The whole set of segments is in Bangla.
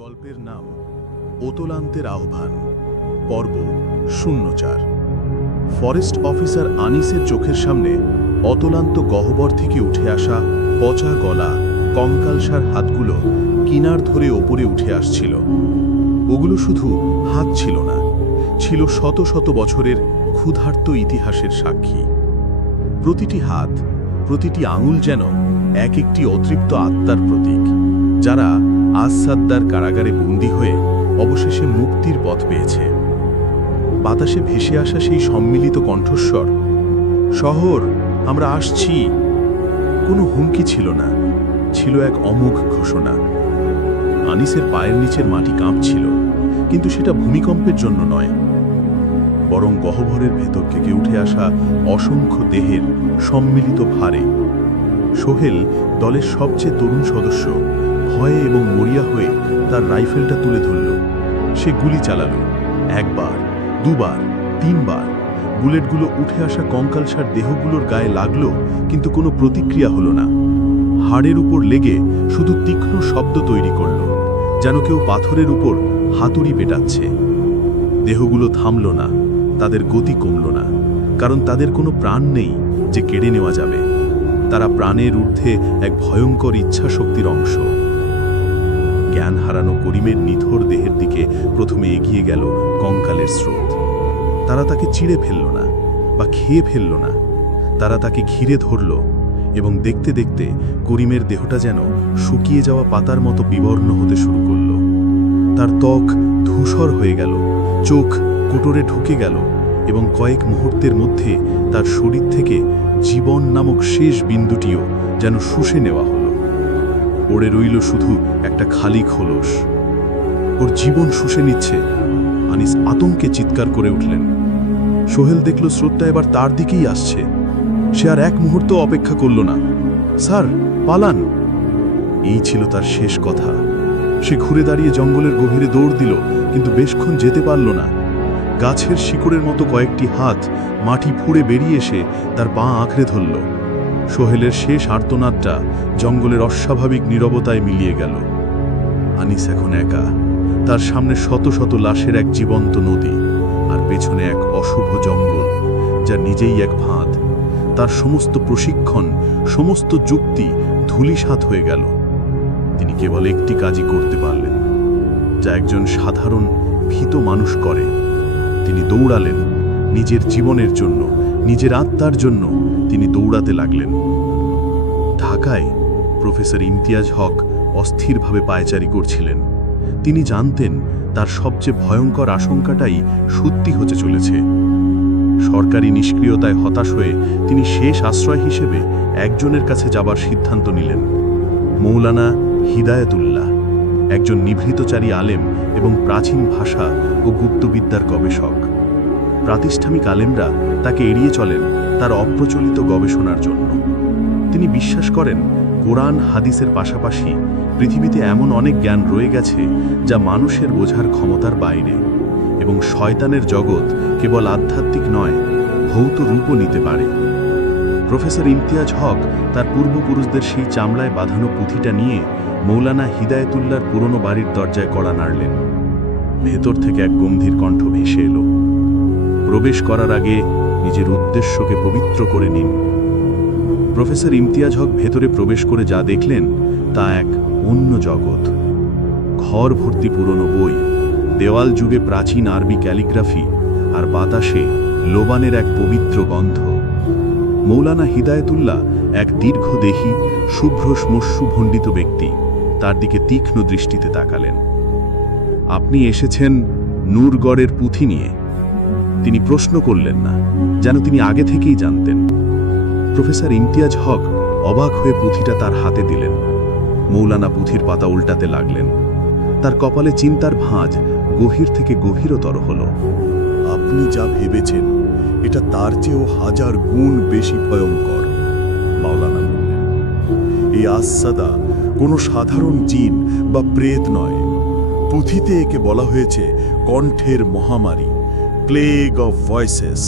গল্পের নাম ওতলান্তের আহ্বান, পর্ব ০৪। ফরেস্ট অফিসার আনিসের চোখের সামনে অতলান্ত গহ্বর থেকে উঠে আসা পচা গলা, কঙ্কালসার হাতগুলো কিনার ধরে ওপরে উঠে আসছিল। ওগুলো শুধু হাত ছিল না, ছিল শত শত বছরের ক্ষুধার্ত ইতিহাসের সাক্ষী। প্রতিটি হাত, প্রতিটি আঙুল যেন এক একটি অতৃপ্ত আত্মার প্রতীক, যারা আসাদ্দার কারাগারে বন্দী হয়ে অবশেষে মুক্তির পথ পেয়েছে। বাতাসে ভেসে আসা সেই সম্মিলিত কণ্ঠস্বর, শহর, আমরা আসছি। কোনো হুমকি ছিল না, ছিল এক অমোঘ ঘোষণা। আনিসের পায়ের নিচের মাটি কাঁপছিল, কিন্তু সেটা ভূমিকম্পের জন্য নয়, বরং গহ্বরের ভেতর থেকে উঠে আসা অসংখ্য দেহের সম্মিলিত ভারে। সোহেল, দলের সবচেয়ে তরুণ সদস্য, ভয়ে এবং মরিয়া হয়ে তার রাইফেলটা তুলে ধরল। সে গুলি চালাল, একবার, দুবার, তিনবার। বুলেটগুলো উঠে আসা কঙ্কালসার দেহগুলোর গায়ে লাগল, কিন্তু কোনো প্রতিক্রিয়া হলো না। হাড়ের উপর লেগে শুধু তীক্ষ্ণ শব্দ তৈরি করল, যেন কেউ পাথরের উপর হাতুড়ি পেটাচ্ছে। দেহগুলো থামল না, তাদের গতি কমল না, কারণ তাদের কোনো প্রাণ নেই যে কেড়ে নেওয়া যাবে। তারা প্রাণের ঊর্ধ্বে এক ভয়ঙ্কর ইচ্ছাশক্তির অংশ। জ্ঞান হারানো করিমের নিথর দেহের দিকে প্রথমে এগিয়ে গেল কঙ্কালের স্রোত। তারা তাকে চিড়ে ফেলল না বা খেয়ে ফেলল না, তারা তাকে ঘিরে ধরল, এবং দেখতে দেখতে করিমের দেহটা যেন শুকিয়ে যাওয়া পাতার মতো বিবর্ণ হতে শুরু করল। তার ত্বক ধূসর হয়ে গেল, চোখ কোটরে ঢুকে গেল, এবং কয়েক মুহূর্তের মধ্যে তার শরীর থেকে জীবন নামক শেষ বিন্দুটিও যেন শুষে নেওয়া হলো। পড়ে রইল শুধু একটা খালি খোলস। ওর জীবন শুষে নিচ্ছে। আনিস আতঙ্কে চিৎকার করে উঠলেন। সোহেল দেখল স্রোতটা এবার তার দিকেই আসছে। সে আর এক মুহূর্ত অপেক্ষা করল না। স্যার, পালান! এই ছিল তার শেষ কথা। সে ঘুরে দাঁড়িয়ে জঙ্গলের গভীরে দৌড় দিল, কিন্তু বেশক্ষণ যেতে পারল না। গাছের শিকড়ের মতো কয়েকটি হাত মাটি ফুঁড়ে বেরিয়ে এসে তার পা আঁকড়ে ধরল। সোহেলের শেষ আর্তনাদটা জঙ্গলের অস্বাভাবিক নীরবতায় মিলিয়ে গেল। আনিস এখন একা। তার সামনে শত শত লাশের এক জীবন্ত নদী, আর পেছনে এক অশুভ জঙ্গল, যা নিজেই এক ফাঁদ। তার সমস্ত প্রশিক্ষণ, সমস্ত যুক্তি ধূলিসাৎ হয়ে গেল। তিনি কেবল একটি কাজই করতে পারলেন, যা একজন সাধারণ ভীত মানুষ করে। তিনি দৌড়ালেন নিজের জীবনের জন্য, নিজের আত্মার জন্য। তিনি দৌড়াতে লাগলেন। ঢাকায় প্রফেসর ইমতিয়াজ হক অস্থিরভাবে পায়চারি করছিলেন। তিনি জানতেন তার সবচেয়ে ভয়ঙ্কর আশঙ্কাটাই সত্যি হতে চলেছে। সরকারি নিষ্ক্রিয়তায় হতাশ হয়ে তিনি শেষ আশ্রয় হিসেবে একজনের কাছে যাবার সিদ্ধান্ত নিলেন, মৌলানা হিদায়াতুল্লাহ, একজন নিভৃতচারী আলেম এবং প্রাচীন ভাষা ও গুপ্তবিদ্যার গবেষক। প্রাতিষ্ঠানিক আলেমরা তাকে এড়িয়ে চলেন তার অপ্রচলিত গবেষণার জন্য। তিনি বিশ্বাস করেন কোরআন হাদিসের পাশাপাশি পৃথিবীতে এমন অনেক জ্ঞান রয়ে গেছে যা মানুষের বোঝার ক্ষমতার বাইরে, এবং শয়তানের জগৎ কেবল আধ্যাত্মিক নয়, ভৌত রূপও নিতে পারে। প্রফেসর ইমতিয়াজ হক তার পূর্বপুরুষদের সেই চামড়ায় বাঁধানো পুঁথিটা নিয়ে মৌলানা হিদায়াতুল্লাহর পুরনো বাড়ির দরজায় কড়া নাড়লেন। ভেতর থেকে এক গম্ভীর কণ্ঠ ভেসে এলো, প্রবেশ করার আগে নিজের উদ্দেশ্যকে পবিত্র করে নিন। প্রফেসর ইমতিয়াজ হক ভেতরে প্রবেশ করে যা দেখলেন তা এক অন্য জগৎ। ঘর ভর্তি পুরনো বই, দেওয়াল যুগে প্রাচীন আরবি ক্যালিগ্রাফি, আর বাতাসে লোবানের এক পবিত্র গন্ধ। মৌলানা হিদায়াতুল্লাহ এক দীর্ঘদেহী, শুভ্র শ্মশ্রুভণ্ডিত ব্যক্তি। তার দিকে তীক্ষ্ণ দৃষ্টিতে তাকালেন। আপনি এসেছেন নূরগড়ের পুঁথি নিয়ে? তিনি প্রশ্ন করলেন না, যেন তিনি আগে থেকেই জানতেন। প্রফেসর ইমতিয়াজ হক অবাক হয়ে পুঁথিটা তার হাতে দিলেন। মৌলানা পুঁথির পাতা উল্টাতে লাগলেন। তার কপালে চিন্তার ভাঁজ গভীর থেকে গভীরতর হল। আপনি যা ভেবেছেন এটা তার চেয়েও হাজার গুণ বেশি ভয়ঙ্কর, মাওলানা বললেন। এই আসাদা কোনো সাধারণ জিন বা প্রেত নয়। পুঁথিতে একে বলা হয়েছে কণ্ঠের মহামারী, প্লেগ অফ ভয়েসেস।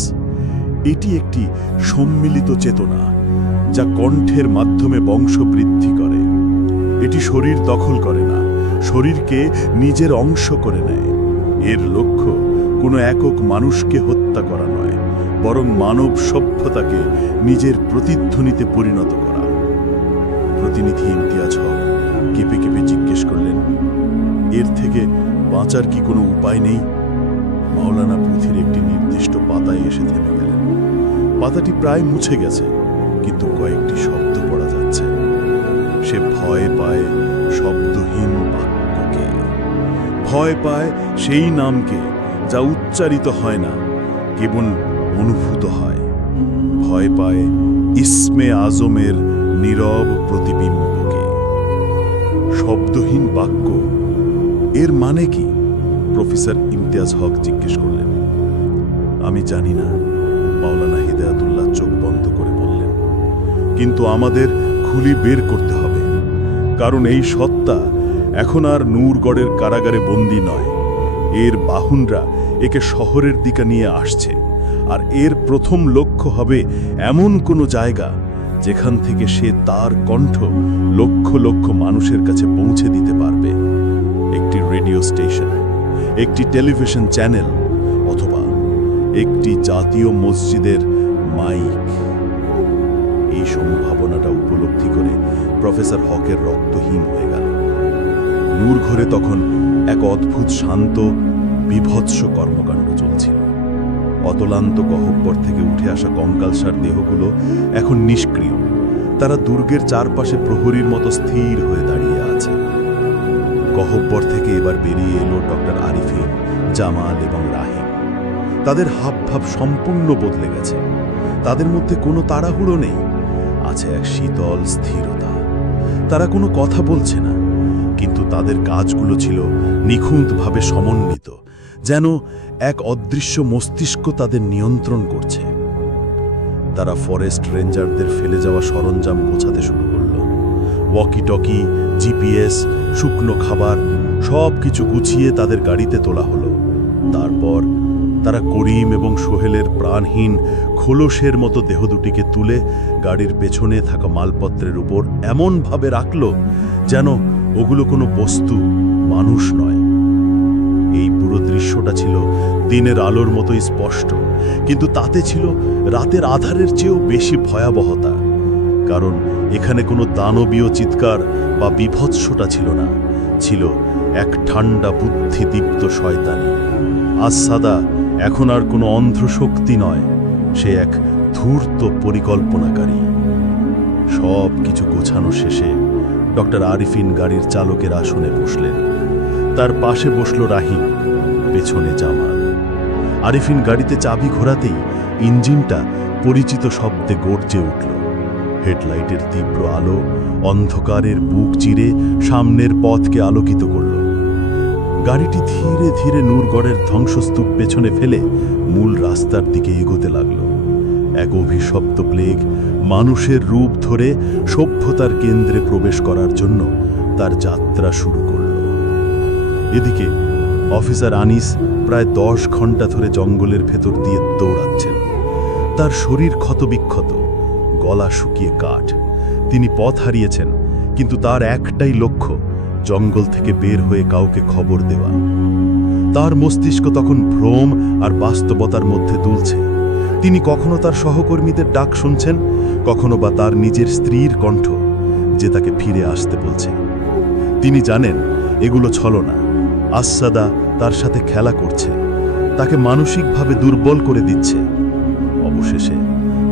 এটি একটি সম্মিলিত চেতনা, যা কণ্ঠের মাধ্যমে বংশবৃদ্ধি করে। এটি শরীর দখল করে না, শরীরকে নিজের অংশ করে নেয়। এর লক্ষ্য কোনো একক মানুষকে হত্যা করা নয়, বরং মানব সভ্যতাকে নিজের প্রতিধ্বনিতে পরিণত করা। প্রতিনিধি ইমতিয়াজ হক কেঁপে কেঁপে জিজ্ঞেস করলেন, এর থেকে বাঁচার কি কোনো উপায় নেই? মাওলানা পুঁথির একটি নির্দিষ্ট পাতায় এসে থেমে গেলেন। পাতাটি প্রায় মুছে গেছে, কিন্তু কয়েকটি শব্দ পড়া যাচ্ছে। সে ভয় পায় শব্দহীন বাক্যকে, ভয় পায় সেই নামকে যা উচ্চারিত হয় না, কেবল অনুভূত হয়। ভয় পায় ইসমে আজমের নীরব প্রতিবিম্বকে। শব্দহীন বাক্য, এর মানে কি? প্রফেসর ইমতিয়াজ হক জিজ্ঞেস করলেন। আমি জানি না, মাওলানা হিদায়াতুল্লাহ চোখ বন্ধ করে বললেন, কিন্তু আমাদের খুলি বের করতে হবে, কারণ এই সত্তা এখন আর নূরগড়ের কারাগারে বন্দী নয়। এর বাহনরা একে শহরের দিকে নিয়ে আসছে, আর এর প্রথম লক্ষ্য হবে এমন কোনো জায়গা যেখান থেকে সে তার কণ্ঠ লক্ষ লক্ষ মানুষের কাছে পৌঁছে দিতে পারবে। একটি রেডিও স্টেশন, একটি টেলিভিশন চ্যানেল, অথবা একটি জাতীয় মসজিদের মাইক। এই সম্ভাবনাটা উপলব্ধি করে প্রফেসর হকের রক্তহীন হয়ে গেল। নূরঘরে তখন এক অদ্ভুত শান্ত বিভৎস কর্মকাণ্ড চলছিল। অতলান্ত গহ্বর থেকে উঠে আসা কঙ্কালসার দেহগুলো এখন নিষ্ক্রিয়। তারা দুর্গের চারপাশে প্রহরীর মতো স্থির হয়ে দাঁড়িয়ে আছে। গহ্বর থেকে এবার বেরিয়ে এলো ডক্টর আরিফিন, জামাল এবং রাহিম। তাদের হাবভাব সম্পূর্ণ বদলে গেছে। তাদের মধ্যে কোনো তাড়াহুড়ো নেই, আছে এক শীতল স্থিরতা। তারা কোনো কথা বলছে না, কিন্তু তাদের কাজগুলো ছিল নিখুঁতভাবে সমন্বিত, যেন এক অদৃশ্য মস্তিষ্ক তাদের নিয়ন্ত্রণ করছে। তারা ফরেস্ট রেঞ্জারদের ফেলে যাওয়া সরঞ্জাম গোছাতে শুরু করল। ওয়াকি টকি, জিপিএস, শুকনো খাবার সব কিছু গুছিয়ে তাদের গাড়িতে তোলা হলো। তারপর তারা করিম এবং সোহেলের প্রাণহীন খোলসের মতো দেহ দুটিকে তুলে গাড়ির পেছনে থাকা মালপত্রের উপর এমনভাবে রাখল যেন ওগুলো কোনো বস্তু, মানুষ নয়। এই পুরো দৃশ্যটা ছিল দিনের আলোর মতোই স্পষ্ট, কিন্তু তাতে ছিল রাতের আধারের চেয়েও বেশি ভয়াবহতা। কারণ এখানে কোনো দানবীয় চিৎকার বা বিভৎসতা ছিল না, ছিল এক ঠান্ডা বুদ্ধিদীপ্ত শয়তানি। আসাদা এখন আর কোনো অন্ধ্রশক্তি নয়, সে এক ধূর্ত পরিকল্পনাকারী। সব কিছু গোছানো শেষে ডক্টর আরিফিন গাড়ির চালকের আসনে বসলেন। তার পাশে বসল রাহিম, পেছনে জামাল। আরিফিন গাড়িতে চাবি ঘোরাতেই ইঞ্জিনটা পরিচিত শব্দে গর্জে উঠল। হেডলাইটের তীব্র আলো অন্ধকারের বুক চিরে সামনের পথকে আলোকিত করল। গাড়িটি ধীরে ধীরে নূরগড়ের ধ্বংসস্তূপ পেছনে ফেলে মূল রাস্তার দিকে এগোতে লাগল। এক অভিশপ্ত প্লেগ মানুষের রূপ ধরে সভ্যতার কেন্দ্রে প্রবেশ করার জন্য তার যাত্রা শুরু করল। এদিকে অফিসার আনিস প্রায় 10 ঘন্টা ধরে জঙ্গলের ভেতর দিয়ে দৌড়াচ্ছেন। তার শরীর ক্ষতবিক্ষত, গলা শুকিয়ে কাঠ। তিনি পথ হারিয়েছেন, কিন্তু তার একটাই লক্ষ্য, জঙ্গল থেকে বের হয়ে কাউকে খবর দেওয়া। তার মস্তিষ্ক তখন ভ্রম আর বাস্তবতার মধ্যে দুলছে। তিনি কখনো তার সহকর্মীদের ডাক শুনছেন, কখনো বা তার নিজের স্ত্রীর কণ্ঠ, যে তাকে ফিরে আসতে বলছে। তিনি জানেন এগুলো ছলনা। আসাদা তার সাথে খেলা করছে, তাকে মানসিকভাবে দুর্বল করে দিচ্ছে। অবশেষে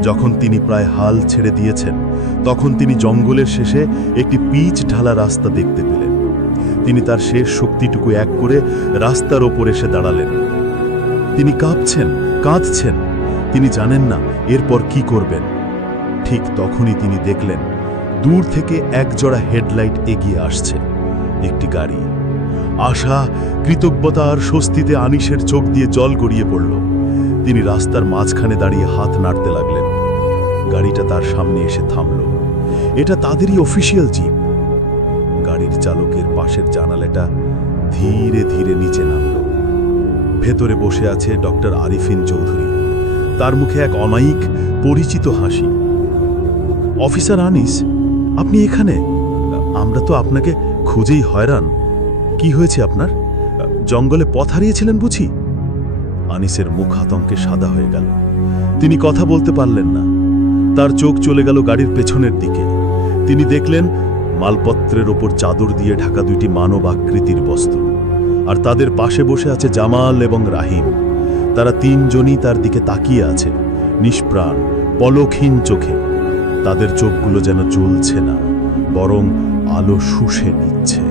যখন তিনি প্রায় হাল ছেড়ে দিয়েছেন, তখন তিনি জঙ্গলের শেষে একটি পিচ ঢালা রাস্তা দেখতে পেলেন। তিনি তার শেষ শক্তিটুকু এক করে রাস্তার ওপর এসে দাঁড়ালেন। তিনি কাঁদছেন। তিনি জানেন না এরপর কি করবেন। ঠিক তখনই তিনি দেখলেন দূর থেকে একজোড়া হেডলাইট এগিয়ে আসছে, একটি গাড়ি। আশা, কৃতজ্ঞতা আর স্বস্তিতে আনিসের চোখ দিয়ে জল গড়িয়ে পড়ল। তিনি রাস্তার মাঝখানে দাঁড়িয়ে হাত নাড়তে লাগলেন। গাড়িটা তার সামনে এসে থামল। এটা তাদেরই অফিসিয়াল জিপ। গাড়ির চালকের পাশের জানালাটা ধীরে ধীরে নিচে নামল। ভেতরে বসে আছে ডক্টর আরিফিন চৌধুরী। তার মুখে এক অমায়িক পরিচিত হাসি। অফিসার আনিস, আপনি এখানে? আমরা তো আপনাকে খুঁজেই হয়রান। কি হয়েছে আপনার? জঙ্গলে পথ হারিয়েছিলেন বুঝি? আনিসের মুখ আতঙ্কে সাদা হয়ে গেল। তিনি কথা বলতে পারলেন না। তার চোখ চলে গেল গাড়ির পেছনের দিকে। তিনি দেখলেন মালপত্রের ওপর চাদর দিয়ে ঢাকা দুইটি মানব আকৃতির বস্তু, আর তাদের পাশে বসে আছে জামাল এবং রাহিম। তারা তিনজনই তার দিকে তাকিয়ে আছে, নিষ্প্রাণ, পলকহীন চোখে। তাদের চোখগুলো যেন জ্বলছে না, বরং আলো শুষে নিচ্ছে।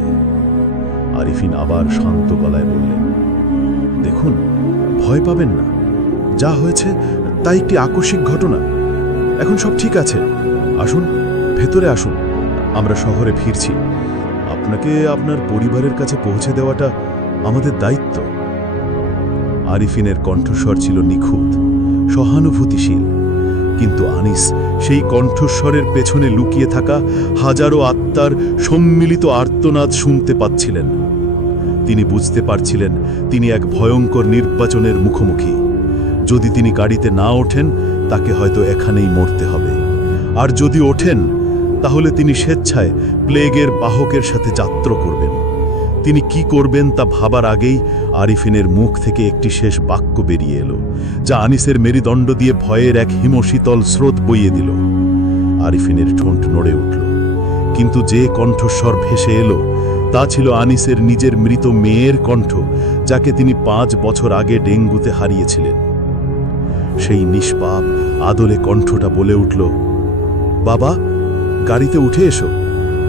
আরিফিন আবার শান্ত গলায় বললেন, দেখুন, ভয় পাবেন না। যা হয়েছে তা একটি আকস্মিক ঘটনা। এখন সব ঠিক আছে। আসুন, ভেতরে আসুন। আমরা শহরে ফিরছি। আপনাকে আপনার পরিবারের কাছে পৌঁছে দেওয়াটা আমাদের দায়িত্ব। আরিফিনের কণ্ঠস্বর ছিল নিখুঁত, সহানুভূতিশীল, কিন্তু আনিস সেই কণ্ঠস্বরের পেছনে লুকিয়ে থাকা হাজারো আত্মার সম্মিলিত আর্তনাদ শুনতে পাচ্ছিলেন। তিনি বুঝতে পারছিলেন তিনি এক ভয়ঙ্কর নির্বাচনের মুখোমুখি। যদি তিনি গাড়িতে না ওঠেন, তাকে হয়তো এখানেই মরতে হবে। আর যদি ওঠেন, তাহলে তিনি স্বেচ্ছায় প্লেগের বাহকের সাথে যাত্রা করবেন। তিনি কি করবেন তা ভাবার আগেই আরিফিনের মুখ থেকে একটি শেষ বাক্য বেরিয়ে এলো, যা আনিসের মেরুদণ্ড দিয়ে ভয়ের এক হিমশীতল স্রোত বইয়ে দিল। আরিফিনের ঠোঁট নড়ে উঠল, কিন্তু যে কণ্ঠস্বর ভেসে এলো তা ছিল আনিসের নিজের মৃত মেয়ের কণ্ঠ, যাকে তিনি 5 বছর আগে ডেঙ্গুতে হারিয়েছিলেন। সেই নিষ্পাপ আদলে কণ্ঠটা বলে উঠল, বাবা, গাড়িতে উঠে এসো,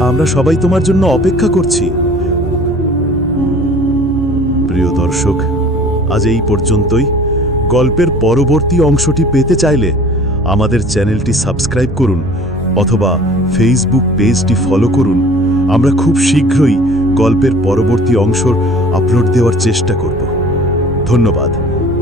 আমরা সবাই তোমার জন্য অপেক্ষা করছি। প্রিয় দর্শক, আজ এই পর্যন্তই। গল্পের পরবর্তী অংশটি পেতে চাইলে আমাদের চ্যানেলটি সাবস্ক্রাইব করুন অথবা ফেসবুক পেজটি ফলো করুন। আমরা খুব শীঘ্রই গল্পের পরবর্তী অংশ আপলোড দেওয়ার চেষ্টা করব। ধন্যবাদ।